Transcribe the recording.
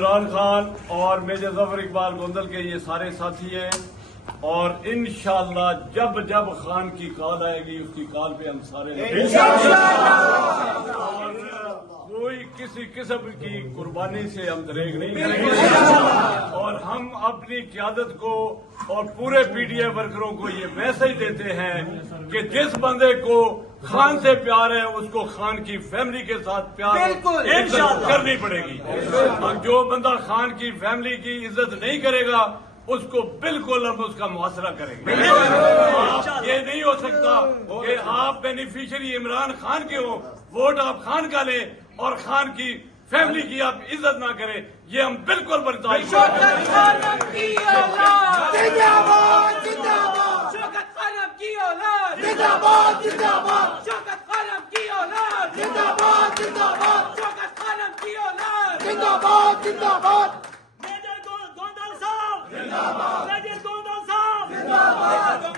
عمران خان اور میجر ظفر اقبال گوندل کے یہ سارے ساتھی ہیں اور انشاءاللہ جب جب خان کی کال آئے گی اس کی کال پہ ہم سارے اور کوئی کسی قسم کی قربانی سے ہم دریغ نہیں کریں گے اور ہم اپنی قیادت کو اور پورے پی ٹی آئی ورکروں کو یہ میسج دیتے ہیں کہ جس بندے کو خان سے پیار ہے اس کو خان کی فیملی کے ساتھ پیار کرنی پڑے گی اور جو بندہ خان کی فیملی کی عزت نہیں کرے گا اس کو بالکل ہم اس کا محاصرہ کریں گے۔ یہ نہیں ہو سکتا کہ آپ بینیفیشری عمران خان کے ہوں، ووٹ آپ خان کا لیں اور خان کی فیملی کی آپ عزت نہ کریں، یہ ہم بالکل برداشت میجر گوندل صاحب